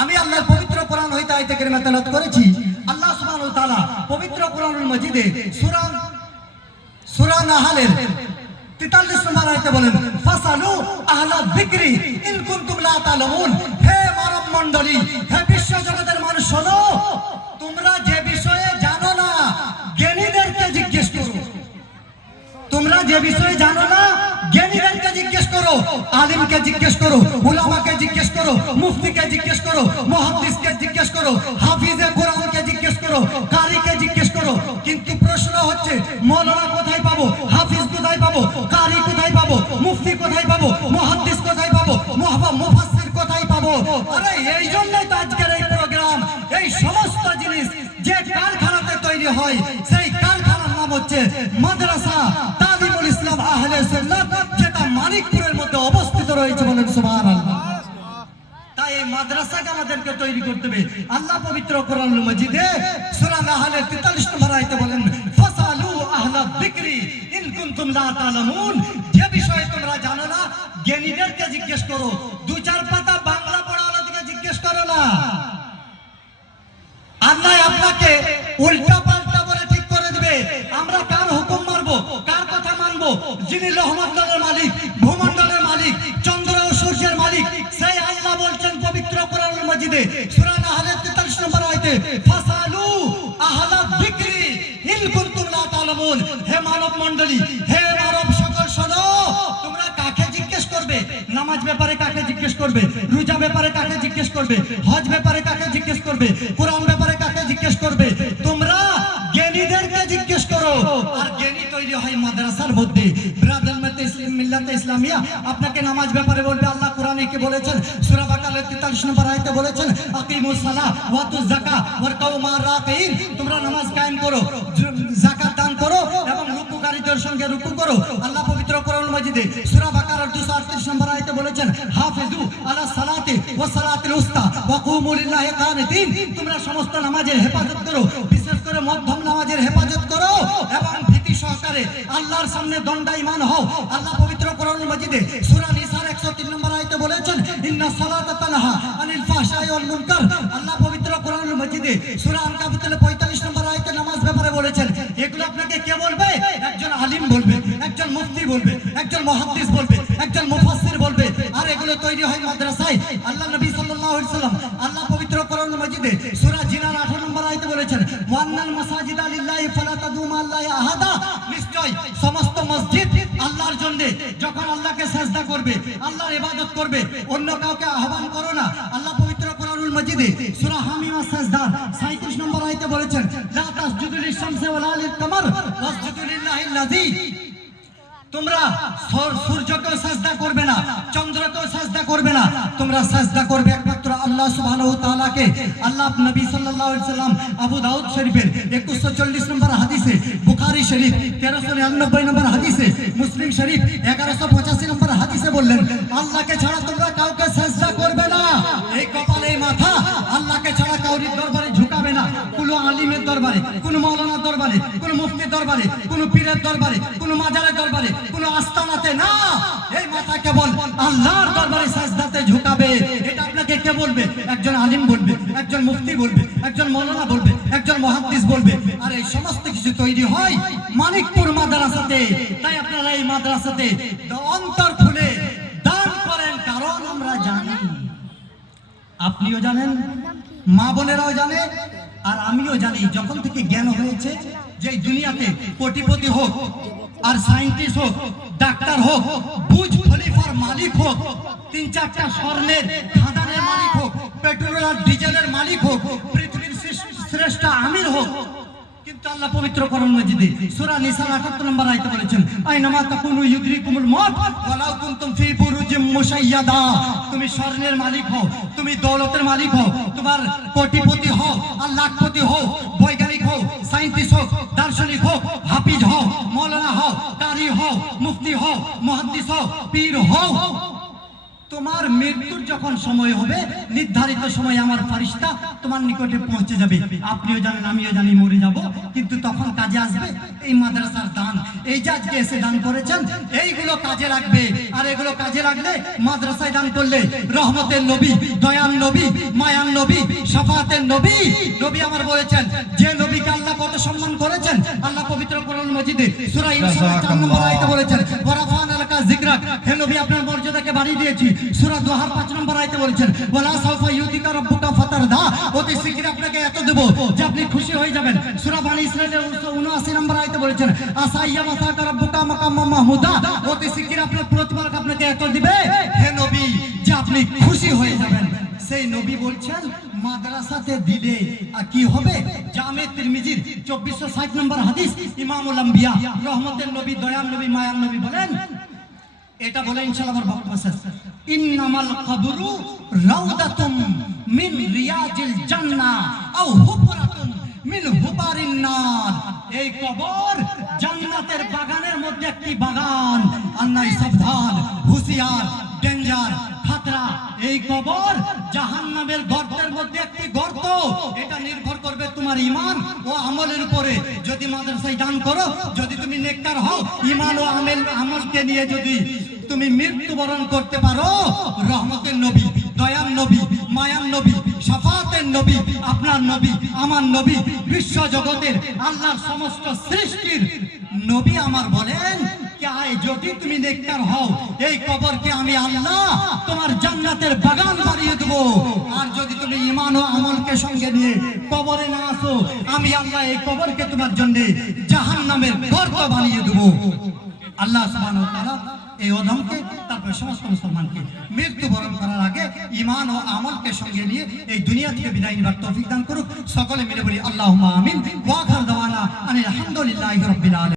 আমি আল্লাহর পবিত্র কোরআন হইতে আয়াতে কারিমা তেলাওয়াত করেছি। আল্লাহ সুবহানাহু ওয়া তাআলা পবিত্র কোরআনুল মাজিদে সূরা নাহলের 43 নম্বর আয়াতে বলেন, ফাসালু আহলা যিকরি ইন কুনতুম লা তা'লামুন। হে মানব মণ্ডলী, হে বিশ্ব জগতের মানুষ, শোনো, তোমরা যে বিষয়ে জানো না জ্ঞানীদেরকে জিজ্ঞেস করো। তোমরা যে বিষয়ে জানো না জ্ঞানীদেরকে জিজ্ঞেস করো, আলিমকে জিজ্ঞেস করো, উলামাকে জিজ্ঞেস করো, মুফতিকে জিজ্ঞেস করো, মুহাদ্দিসকে জিজ্ঞেস করো, হাফিজে কোরআনকে জিজ্ঞেস করো, কারীকে জিজ্ঞেস করো। কিন্তু প্রশ্ন হচ্ছে, মাওলানা কোথায় পাবো, হাফিজ কোথায় পাবো, কারী কোথায় পাবো, মুফতি কোথায় পাবো, মুহাদ্দিস কোথায় পাবো, মুফাসসির কোথায় পাবো? আরে এই জন্যই তো আজকের এই প্রোগ্রাম। এই সমস্ত জিনিস যে কারখানাতে তৈরি হয়, সেই কারখানার নাম হচ্ছে মাদ্রাসা তালিমুল ইসলাম আহলে সুন্নাত, যেটা মানিকপুরের মধ্যে অবস্থিত রয়েছে। বলেন সুবহানাল্লাহ। তাই এই মাদ্রাসাকে আমাদেরকে তৈরি করতে হবে। আল্লাহ পবিত্র কোরআনুল মাজিদে সূরা নাহলের 43 নম্বর আয়াতে বলেন, ফাসালু আহলা যিকরি ইন কুনতুম লা তা'লামুন। যে বিষয়ে তোমরা জানো না জ্ঞানীদেরকে জিজ্ঞেস করো। দু চার পাতা বাংলা পড়াওয়ালাদেরকে জিজ্ঞেস করো না। আল্লাহ আপনাকে উল্টা পাল্টা বলে ঠিক করে দিবে। আমরা কার হুকুম মানবো, কার কথা মানবো? যিনি লোহমণ্ডলের মালিক, ভূমণ্ডলের মালিক, চন্দ্র ও সূর্যের মালিক, সেই আল্লাহ বলছেন পবিত্র কোরআনুল মাজিদে সূরা নাহলের 43 নম্বর আয়াতে, ফাসালু আহলা যিকরি ইন কুনতুম লা তা'লামুন। হে মানব মণ্ডলী, হে মানব সকল, শোনো, তোমরা কাকে জিজ্ঞেস করবে? নামাজ ব্যাপারে কাকে জিজ্ঞেস করবে? রোজা ব্যাপারে কাকে জিজ্ঞেস করবে? হজ ব্যাপারে কাকে জিজ্ঞেস করবে? কোরআন ব্যাপারে কাকে জিজ্ঞেস করবে? তোমরা জ্ঞানীদেরকে জিজ্ঞেস করো। আর জ্ঞানী তৈরি হয় মাদ্রাসার মধ্যে। ব্রাদার মিল্লাতে ইসলামিয়া আপনাকে নামাজ ব্যাপারে বলবে। আল্লাহ কোরআনে কি বলেছেন? সূরা বাকারার 43 নম্বর আয়াতে বলেছেন, আকিমুস সালাহ ওয়া তুজ যাকাত ওয়ারকাউ মা'আর রাকিঈন। তোমরা নামাজ কায়েম করো, যাকাত দান করো এবং রুকুকারীদের সঙ্গে রুকু করো। আল্লাহ পবিত্র কোরআনুল মাজিদে সূরা বাকারার 238 নম্বর আয়াতে বলেছেন, হাফিজু আলা সালাতি ওয়া সালাতিল উস্তা ওয়া কুমু লিল্লাহি কানিতিন। তোমরা সমস্ত নামাজের হেফাজত করো, বিশেষ করে মধ্যম নামাজের হেফাজত করো এবং ভীতি সহকারে আল্লাহর সামনে দণ্ডায়মান হও। আল্লাহ পবিত্র কোরআনুল মাজিদে সূরা নিসার 103 নম্বর আয়াতে বলেছেন, ইন্নাস সালাতা তানহা আনিল ফাহশাই ওয়াল মুনকার। আল্লাহ পবিত্র কোরআনুল মাজিদে সূরা আনকাবুতের 45 নম্বর আয়াতে নামাজ ব্যাপারে বলেছেন। এগুলো আপনাকে কে বলবে? একজন আলিম বলবে, একজন মুফতি বলবে, একজন মুহাদ্দিস বলবে, একজন মুফাসসির বলবে। আর এগুলো তৈরি হয় মাদ্রাসায়। আল্লাহ নবী সাল্লাল্লাহু আলাইহি সাল্লাম আল্লাহ পবিত্র কোরআনুল মাজিদে সূরা জিনার 18 নম্বর আয়াতে বলেছেন, ওয়ান্নাল মাসাজিদা লিল্লাহি ফালা তাদউ মা'আল্লাহি আহাদা। নিশ্চয় সমস্ত মসজিদ আল্লাহর জন্য। যখন আল্লাহকে সিজদা করবে, আল্লাহর ইবাদত করবে, অন্য কাউকে আহ্বান করো না। আল্লাহ পবিত্র কোরআনুল মাজিদে সূরা হামিম আস-সাজদা 37 নম্বর আয়াতে বলেছেন, লা তাসজুদু লিশ-শামসি ওয়ালা লিল-কামার ওয়াসজুদু লিল্লাহিল্লাযী। তোমরা সূর্যকেও সাজদা করবে না, চন্দ্রকেও সাজদা করবে না, তোমরা সাজদা করবে একমাত্র আল্লাহ সুবহানাহু ওয়া তাআলাকে। আল্লাহ নবী সাল্লাল্লাহু আলাইহি সাল্লাম আবু দাউদ শরীফের 2140 নম্বর হাদিসে, বুখারী শরীফ 1399 নম্বর হাদিসে, মুসলিম শরীফ 1185 নম্বর হাদিসে বললেন, আল্লাহকে ছাড়া তোমরা কাউকে সাজদা করবে না। এই কপালে মাথা আল্লাহকে ছাড়া কাউরির দরবারে ঝুঁকাবে না। কোনো আলিমের দরবারে, কোনো মাওলানার দরবারে, কোনো মুফতির দরবারে, কোনো পীরের দরবারে, কোনো মাজারের দরবারে, কোনো আস্তানাতে না। এই মাথা কেবল আল্লাহর দরবারে সাজদাতে ঝুঁকাবে। এটা আপনাকে কে বলবে? একজন আলিম বলবে, একজন মুফতি বলবে, একজন মাওলানা বলবে, একজন মুহাদ্দিস বলবে। আর এই সমস্ত কিছু তৈরি হয় মানিকপুর মাদ্রাসাতে। তাই আপনারা এই মাদ্রাসাতে অন্তর খুলে দান করেন, কারণ আমরা জানি, আপনিও জানেন, মা বোনেরাও জানে, আর আমিও জানি। যখন থেকে জ্ঞান হয়েছে যে দুনিয়াতে কোটিপতি হোক আর সায়েন্টিস্ট হোক, ডাক্তার হোক, বুজ খলিফার মালিক হোক, 3-4টা স্বর্ণের খাদানের মালিক হোক, পেট্রোল আর ডিজেলের মালিক হোক, পৃথিবীর শ্রেষ্ঠ আমির হোক, কিন্তু আল্লাহ পবিত্র কোরআন মাজিদে সূরা নিসার 78 নম্বর আয়াতে বলেছেন, আইনামা তাকুনু ইউদরিকুমুল মউত ওয়ালাউ কুনতুম ফি বুরুজিম মুশাইয়াদা। তুমি স্বর্ণের মালিক হও, তুমি দৌলতের মালিক হও, তোমার কোটিপতি হও আর লাখপতি হও, বৈজ্ঞানিক হও, সায়েন্টিস্ট হও, দার্শনিক হও, হাফিজ হও, মাওলানা হও, কারি হও, মুফতি হও, মুহাদ্দিস হও, পীর হও, তোমার মৃত্যুর যখন সময় হবে, নির্ধারিত সময় আমার ফারিস্তা তোমার নিকটে পৌঁছে যাবে। আপনিও জানেন, আমিও জানি মরে যাব, কিন্তু তখন কাজে আসবে এই মাদ্রাসার দান। এই যে আজকে এসে দান করেছেন, এইগুলো কাজে লাগবে। আর এগুলো কাজে লাগলে, মাদ্রাসায় দান করলে রহমতের নবী, দয়ার নবী, মায়ার নবী, শাফাতের নবী, নবী আমার বলেছেন, যে নবীকে আল্লাহ কত সম্মান করেছেন। আল্লাহ পবিত্র কোরআন মাজিদে সূরা ইনশাআল্লাহ 4 নম্বর আয়াতে বলেছেন, ওয়ারাফানা লাকা যিকরাক, হে নবী আপনার মর্যাদাকে বাড়িয়ে দিয়েছি। সূরা দোহার 5 নম্বর আয়াতে বলেছেন, ওয়ালা সাউফা ইউতিকা রাব্বুকা ফাতারদা, অতি শীঘ্রই আপনাকে এত দেব যে আপনি খুশি হয়ে যাবেন। সূরা বনী ইসরাঈলের 79 নম্বর আয়াতে বলেছেন, আসাইয়া মাসাকা রাব্বুকা মাকাম মাহমুদা, অতি শীঘ্রই আপনার প্রতিপালক আপনাকে এত দিবে হে নবী যে আপনি খুশি হয়ে যাবেন। সেই নবী বলছেন মাদ্রাসাতে দিলে কি হবে। জামে তিরমিজির 2460 নম্বর হাদিস, ইমামুল আম্বিয়া, রহমতের নবী, দয়ার নবী, মায়ার নবী বলেন, এটা বলে ইনশাআল্লাহ আমার বক্তব্য শেষ। ইন্নামাল কবরু রাউদাতুম মিন রিয়াজিল জান্নাহ আও হুফরাতুম মিন হুবারিন নার, এই কবর জান্নাতের বাগানের মধ্যে একটি বাগান। আল্লাহ সাবধান, হুঁশিয়ার, ডেঞ্জার, খাতরা। এই কবর জাহান্নামের গর্তের মধ্যে একটি গর্ত। এটা নির্ভর করবে তোমার ঈমান ও আমলের উপরে। যদি মাদ্রাসায় দান করো, যদি তুমি নেককার হও, ঈমান ও আমলকে নিয়ে যদি তুমি মৃত্যুবরণ করতে পারো, রহমতের নবী, দয়ার নবী, মায়ার নবী, শাফাতের নবী, আপনার নবী, আমার নবী, বিশ্ব জগতের আল্লাহর সমস্ত সৃষ্টির নবী আমার বলেন, যদি তুমি নেককার হও, এই কবরকে আমি আল্লাহ তোমার জান্নাতের বাগান বানিয়ে দেব। আর যদি তুমি ঈমান ও আমলকে সঙ্গে নিয়ে কবরে না আসো, আমি আল্লাহ এই কবরকে তোমার জন্য জাহান্নামের গর্ত বানিয়ে দেব। আল্লাহ সুবহানাহু ওয়া তাআলা এই অধমকে, তারপর সমস্ত মুসলমানকে মৃত্যুবরণ করার আগে ঈমান ও আমলকে সঙ্গে নিয়ে এই দুনিয়া থেকে বিদায় নেবার তৌফিক দান করুক। সকলে মিলে বলি আল্লাহুম্মা আমিন। ওয়া আখির দাওয়ানা আনিল হামদুলিল্লাহি রাব্বিল আলামিন।